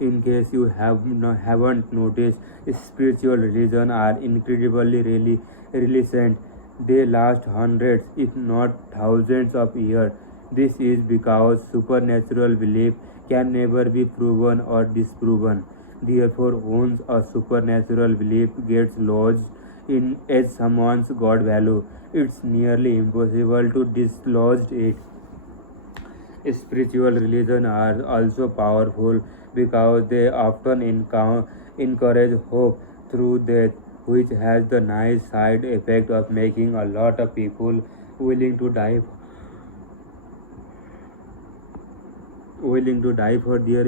In case you haven't noticed, spiritual religion are incredibly recent. They last hundreds, if not thousands of years. This is because supernatural belief can never be proven or disproven. Therefore, once a supernatural belief gets lodged in as someone's God value, it's nearly impossible to dislodge it. Spiritual religion are also powerful because they often encourage hope through death, which has the nice side effect of making a lot of people willing to die for their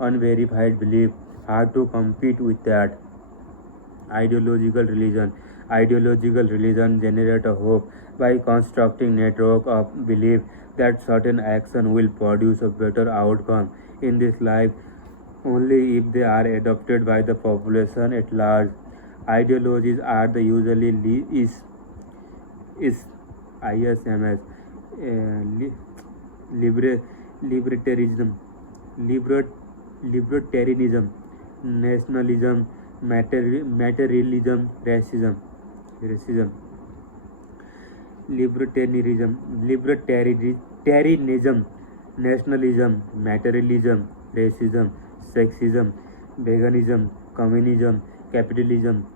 unverified belief. Hard to compete with that. Ideological religion. Ideological religion generate a hope by constructing network of belief that certain action will produce a better outcome in this life only if they are adopted by the population at large. Ideologies are the usually is ISMS, liber, libertarianism, liber, libertarianism, nationalism, materialism, racism, libertarianism, nationalism, materialism, racism, sexism, veganism, communism, capitalism,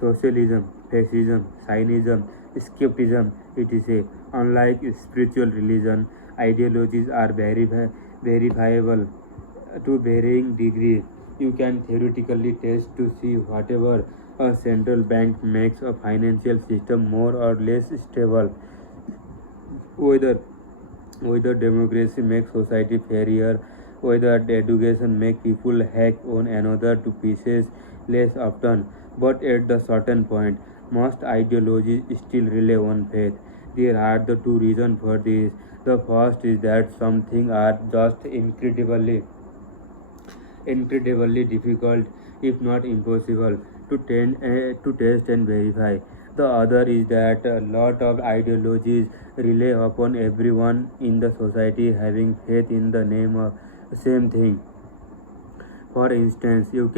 socialism, fascism, Zionism, skepticism, etc. Unlike spiritual religion, ideologies are verifiable to varying degrees. You can theoretically test to see whatever a central bank makes a financial system more or less stable, whether democracy makes society fairer, whether education makes people hack on another to pieces less often. But at the certain point, most ideologies still rely on faith. There are the two reasons for this. The first is that some things are just incredibly difficult, if not impossible, to test and verify. The other is that a lot of ideologies rely upon everyone in the society having faith in the name of the same thing. For instance, you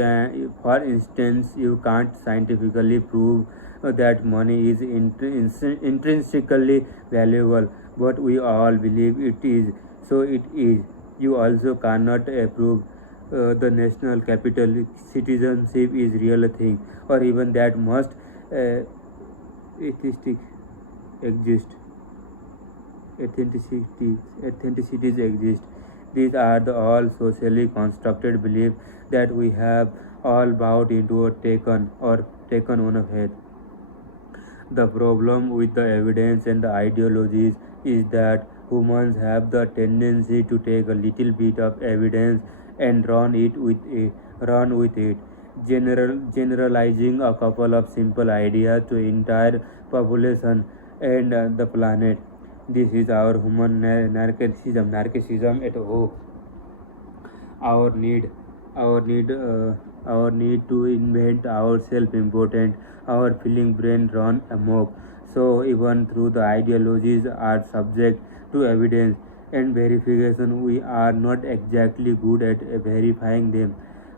can't scientifically prove that money is intrinsically valuable, but we all believe it is, so it is. You also cannot prove the national capital citizenship is real thing, or even that must uh, atheistic exist authenticities exist. These are the all socially constructed beliefs that we have all bought into or taken on a faith. The problem with the evidence and the ideologies is that humans have the tendency to take a little bit of evidence and run with it, generalizing a couple of simple ideas to entire population and the planet. This is our human narcissism at work. Our need, our need, our need to invent our self-important, our feeling brain run amok. So even through the ideologies are subject to evidence and verification, we are not exactly good at verifying them.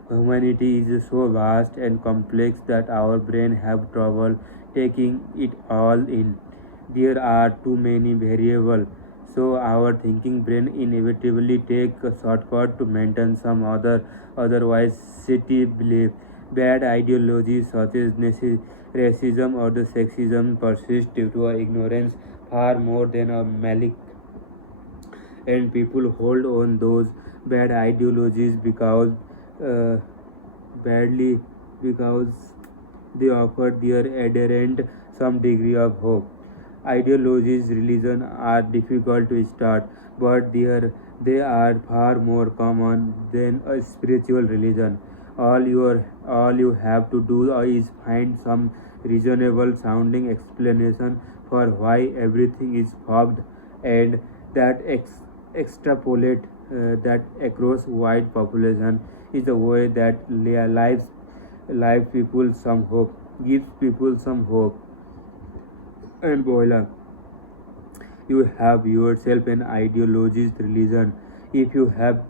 Humanity is so vast and complex that our brain have trouble taking it all in. There are too many variables, so our thinking brain inevitably take a shortcut to maintain some otherwise city belief. Bad ideologies such as racism or the sexism persist due to ignorance far more than a malice, and people hold on those bad ideologies uh, badly because they offer their adherent some degree of hope. Ideologies, religion are difficult to start, but they are far more common than a spiritual religion. All you have to do is find some reasonable sounding explanation for why everything is fogged, and that extrapolate that across wide population is the way that lives people some hope, gives people some hope. And voila, you have yourself an ideologist religion. If you have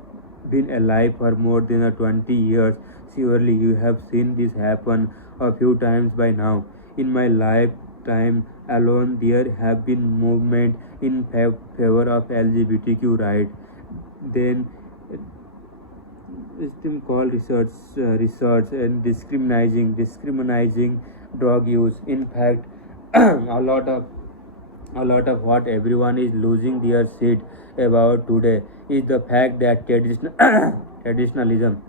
been alive for more than 20 years. Surely you have seen this happen a few times by now. In my lifetime alone, there have been movement in favor of LGBTQ rights. Then this thing called research and discriminating drug use. In fact, a lot of what everyone is losing their shit about today is the fact that traditionalism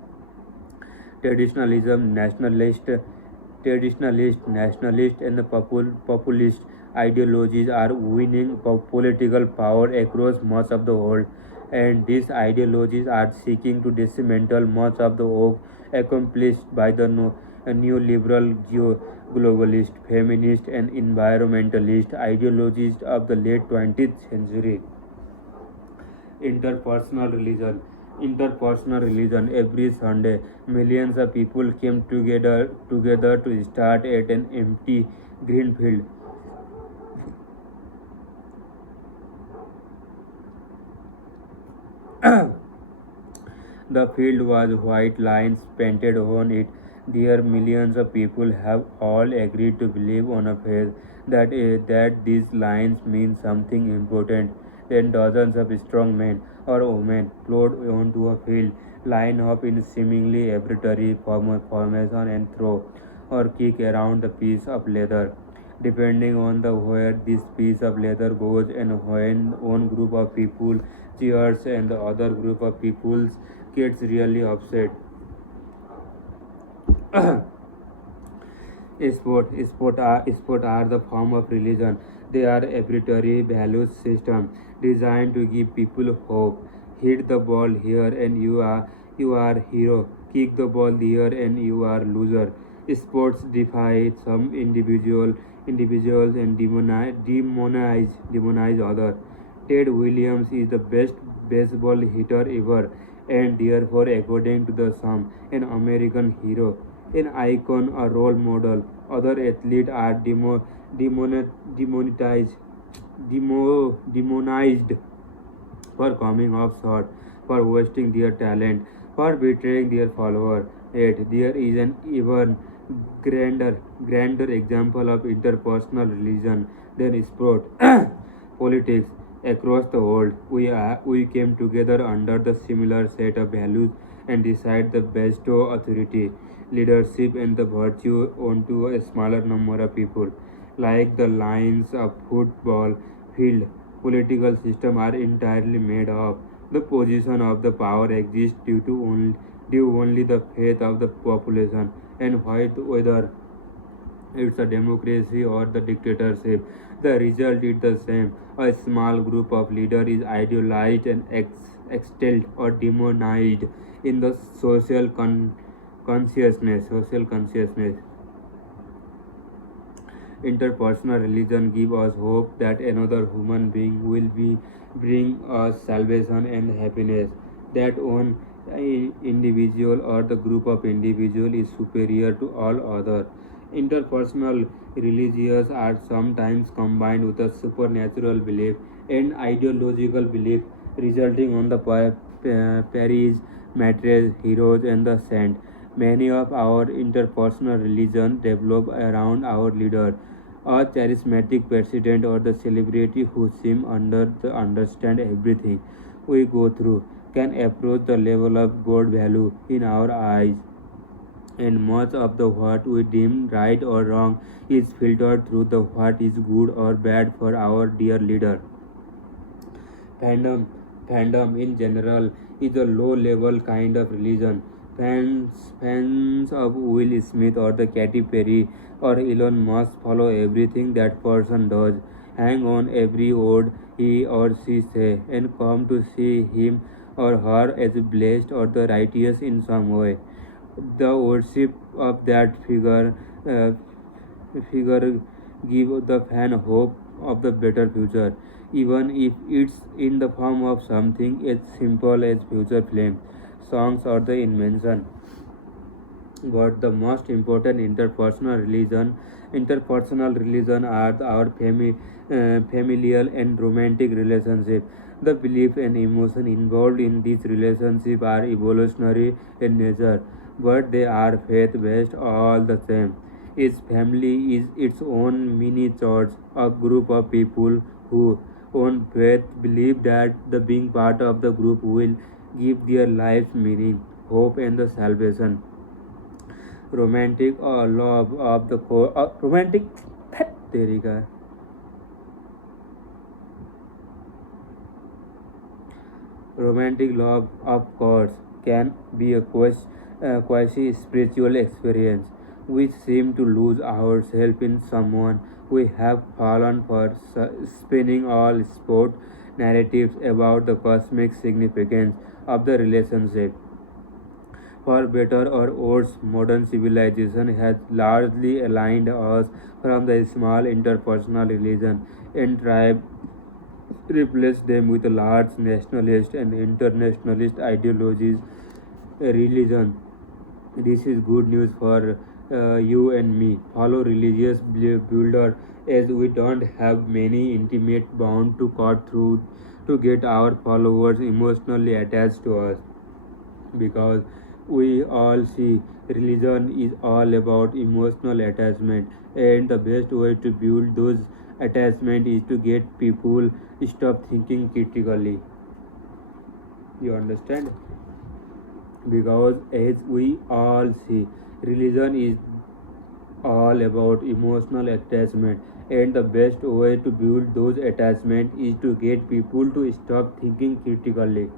traditionalism nationalist and the populist ideologies are winning political power across much of the world, and these ideologies are seeking to dismantle much of the work accomplished by the neoliberal globalist, feminist, and environmentalist ideologies of the late 20th century. Interpersonal religion. Interpersonal religion. Every Sunday, millions of people came together to start at an empty green field. The field was white lines painted on it. There millions of people have all agreed to believe on a faith that these lines mean something important. Then dozens of strong men or women flowed onto a field, line up in seemingly arbitrary formation and throw or kick around a piece of leather. Depending on the where this piece of leather goes and when one group of people cheers and the other group of people gets really upset. Sport are the form of religion. They are arbitrary value system designed to give people hope. Hit the ball here and you are hero. Kick the ball here and you are loser. Sports defy some individuals and demonize others. Ted Williams is the best baseball hitter ever, and therefore, according to the some, an American hero, an icon, a role model. Other athletes are demonetized, demonized for coming off short, for wasting their talent, for betraying their follower. Yet there is an even grander example of interpersonal religion than sport. Politics across the world. We came together under the similar set of values and decide the bestow authority, leadership, and the virtue onto a smaller number of people. Like the lines of football field, political system are entirely made of. The position of the power exists due only the faith of the population, and whether it's a democracy or the dictatorship, the result is the same. A small group of leaders is idealized and extolled or demonized in the social consciousness. Interpersonal religion gives us hope that another human being will be bring us salvation and happiness. That one individual or the group of individual is superior to all other. Interpersonal religions are sometimes combined with a supernatural belief and ideological belief, resulting on the Paris, martyrs, heroes, and the saint. Many of our interpersonal religions develop around our leader, a charismatic president, or the celebrity who seem under the understand everything we go through, can approach the level of God value in our eyes, and much of the what we deem right or wrong is filtered through the what is good or bad for our dear leader. Fandom, fandom in general is a low-level kind of religion. Fans of Will Smith or the Katy Perry or Elon Musk follow everything that person does, hang on every word he or she say, and come to see him or her as blessed or the righteous in some way. The worship of that figure give the fan hope of the better future, even if it's in the form of something as simple as future flames, songs, or the invention. But the most important interpersonal religion are our familial and romantic relationship. The belief and emotion involved in this relationship are evolutionary in nature, but they are faith based all the same. Each family is its own mini church, a group of people who own faith believe that the being part of the group will give their lives meaning, hope, and the salvation. Romantic or love of the romantic theory का romantic love, of course, can be a quasi spiritual experience. We seem to lose ourselves in someone we have fallen for, spinning all sport narratives about the cosmic significance of the relationship. For better or worse, modern civilization has largely aligned us from the small interpersonal religion and tribe, replaced them with large nationalist and internationalist ideologies, religion. This is good news for you and me. Follow religious builder, as we don't have many intimate bond to cut through to get our followers emotionally attached to us, because we all see religion is all about emotional attachment, and the best way to build those attachment is to get people stop thinking critically. You understand? Because as we all see, religion is all about emotional attachment, and the best way to build those attachment is to get people to stop thinking critically.